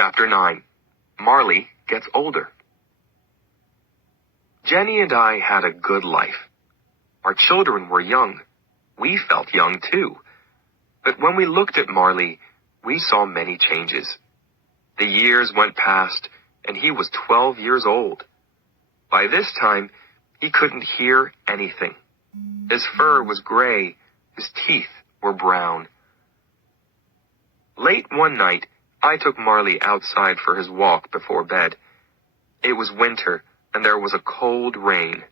Chapter 9. Marley Gets Older. Jenny and I had a good life. Our children were young. We felt young too. But when we looked at Marley, we saw many changes. The years went past, and he was 12 years old. By this time, he couldn't hear anything. His fur was gray. His teeth were brown. Late one night, I took Marley outside for his walk before bed. It was winter, and there was a cold rain.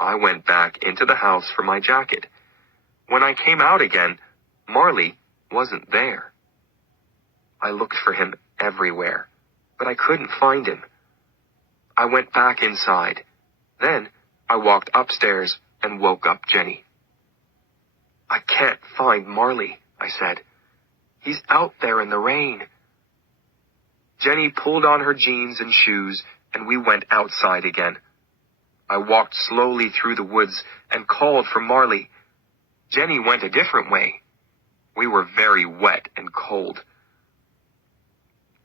I went back into the house for my jacket. When I came out again, Marley wasn't there. I looked for him everywhere, but I couldn't find him. I went back inside. Then I walked upstairs and woke up Jenny. "I can't find Marley," I said. "He's out there in the rain." Jenny pulled on her jeans and shoes, and we went outside again. I walked slowly through the woods and called for Marley. Jenny went a different way. We were very wet and cold.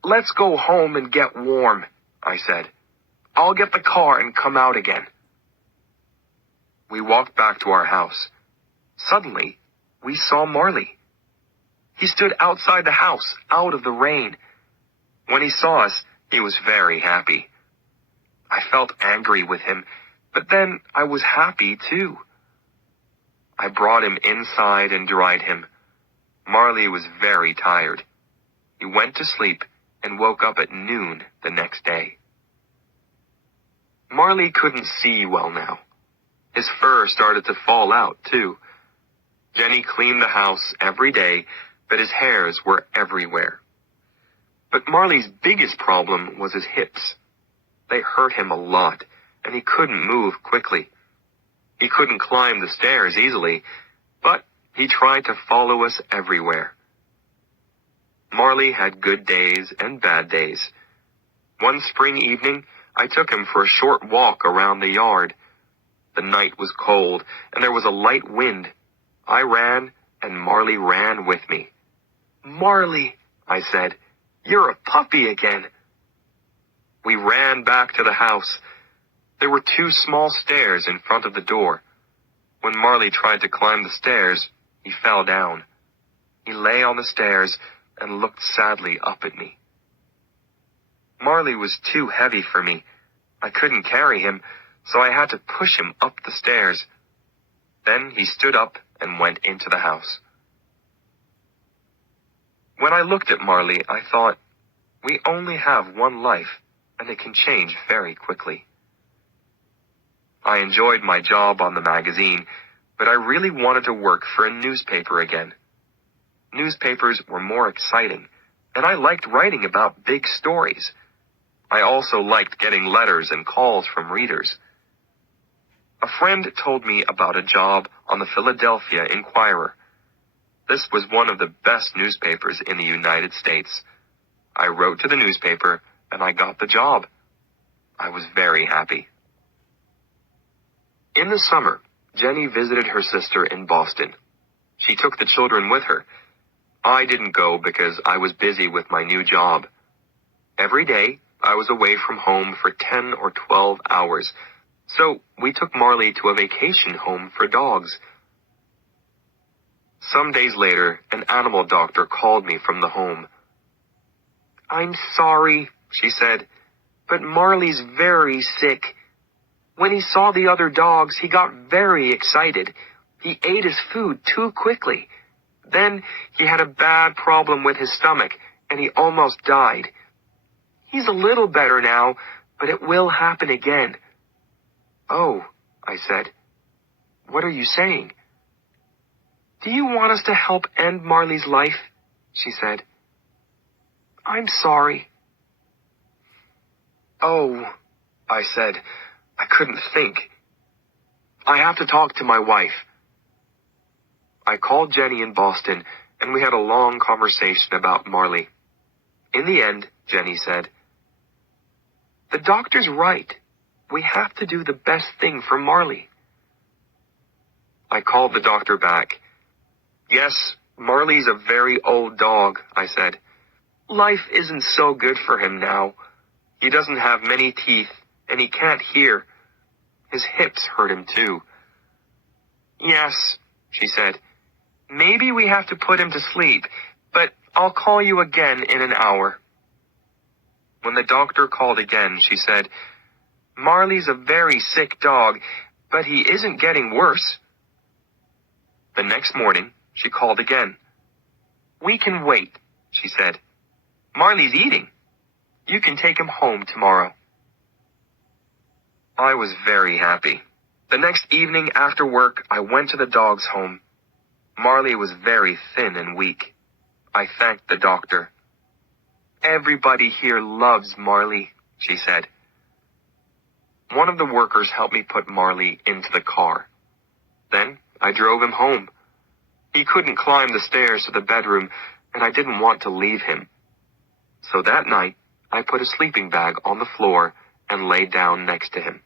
"Let's go home and get warm," I said. "I'll get the car and come out again." We walked back to our house. Suddenly, we saw Marley. He stood outside the house, out of the rain. When he saw us, he was very happy. I felt angry with him, but then I was happy too. I brought him inside and dried him. Marley was very tired. He went to sleep and woke up at noon the next day. Marley couldn't see well now. His fur started to fall out too. Jenny cleaned the house every day, but his hairs were everywhere. But Marley's biggest problem was his hips. They hurt him a lot, and he couldn't move quickly. He couldn't climb the stairs easily, but he tried to follow us everywhere. Marley had good days and bad days. One spring evening, I took him for a short walk around the yard. The night was cold, and there was a light wind. I ran, and Marley ran with me. "Marley," I said, "you're a puppy again." We ran back to the house. There were 2 small stairs in front of the door. When Marley tried to climb the stairs, he fell down. He lay on the stairs and looked sadly up at me. Marley was too heavy for me. I couldn't carry him, so I had to push him up the stairs. Then he stood up and went into the house. When I looked at Marley, I thought, we only have one life, and it can change very quickly. I enjoyed my job on the magazine, but I really wanted to work for a newspaper again. Newspapers were more exciting, and I liked writing about big stories. I also liked getting letters and calls from readers. A friend told me about a job on the Philadelphia Inquirer. This was one of the best newspapers in the United States. I wrote to the newspaper, and I got the job. I was very happy. In the summer, Jenny visited her sister in Boston. She took the children with her. I didn't go because I was busy with my new job. Every day, I was away from home for 10 or 12 hours, so we took Marley to a vacation home for dogs. Some days later, an animal doctor called me from the home. "I'm sorry," she said, "but Marley's very sick. When he saw the other dogs, he got very excited. He ate his food too quickly. Then he had a bad problem with his stomach, and he almost died. He's a little better now, but it will happen again." "Oh," I said. "What are you saying?" "Do you want us to help end Marley's life?" she said. "I'm sorry." "Oh," I said. I couldn't think. "I have to talk to my wife." I called Jenny in Boston, and we had a long conversation about Marley. In the end, Jenny said, "The doctor's right. We have to do the best thing for Marley." I called the doctor back. "Yes, Marley's a very old dog," I said. Life isn't so good for him now. He doesn't have many teeth, and he can't hear. His hips hurt him too. Yes, she said. Maybe we have to put him to sleep, but I'll call you again in an hour. When the doctor called again, she said, Marley's a very sick dog, but he isn't getting worse. The next morning, she called again. We can wait, she said. Marley's eating. You can take him home tomorrow. I was very happy. The next evening after work, I went to the dog's home. Marley was very thin and weak. I thanked the doctor. Everybody here loves Marley, she said. One of the workers helped me put Marley into the car. Then I drove him home. He couldn't climb the stairs to the bedroom, and I didn't want to leave him. So that night, I put a sleeping bag on the floor and lay down next to him.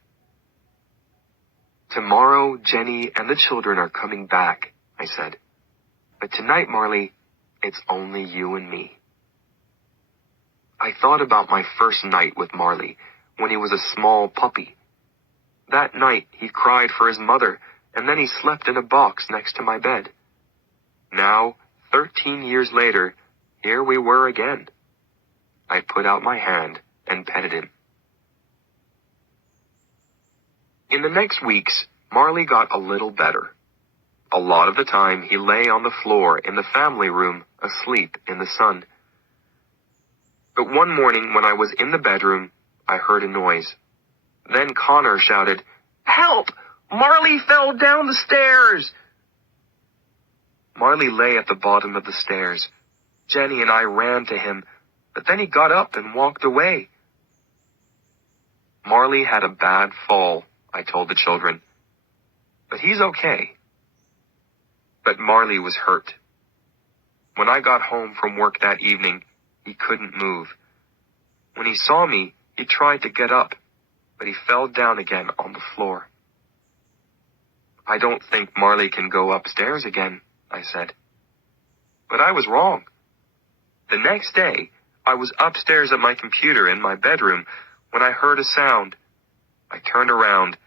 Tomorrow, Jenny and the children are coming back, I said. But tonight, Marley, it's only you and me. I thought about my first night with Marley when he was a small puppy. That night, he cried for his mother, and then he slept in a box next to my bed. Now, 13 years later, here we were again. I put out my hand and petted him. In the next weeks, Marley got a little better. A lot of the time, he lay on the floor in the family room, asleep in the sun. But one morning when I was in the bedroom, I heard a noise. Then Connor shouted, Help! Marley fell down the stairs! Marley lay at the bottom of the stairs. Jenny and I ran to him, but then he got up and walked away. Marley had a bad fall, I told the children. But he's okay. But Marley was hurt. When I got home from work that evening, he couldn't move. When he saw me, he tried to get up, but he fell down again on the floor. I don't think Marley can go upstairs again, I said. But I was wrong. The next day, I was upstairs at my computer in my bedroom when I heard a sound. I turned around.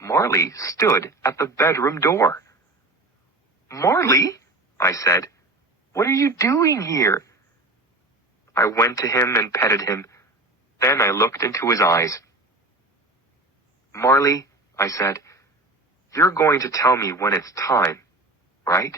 Marley stood at the bedroom door. Marley, I said, what are you doing here? I went to him and petted him. Then I looked into his eyes. Marley, I said, you're going to tell me when it's time, right?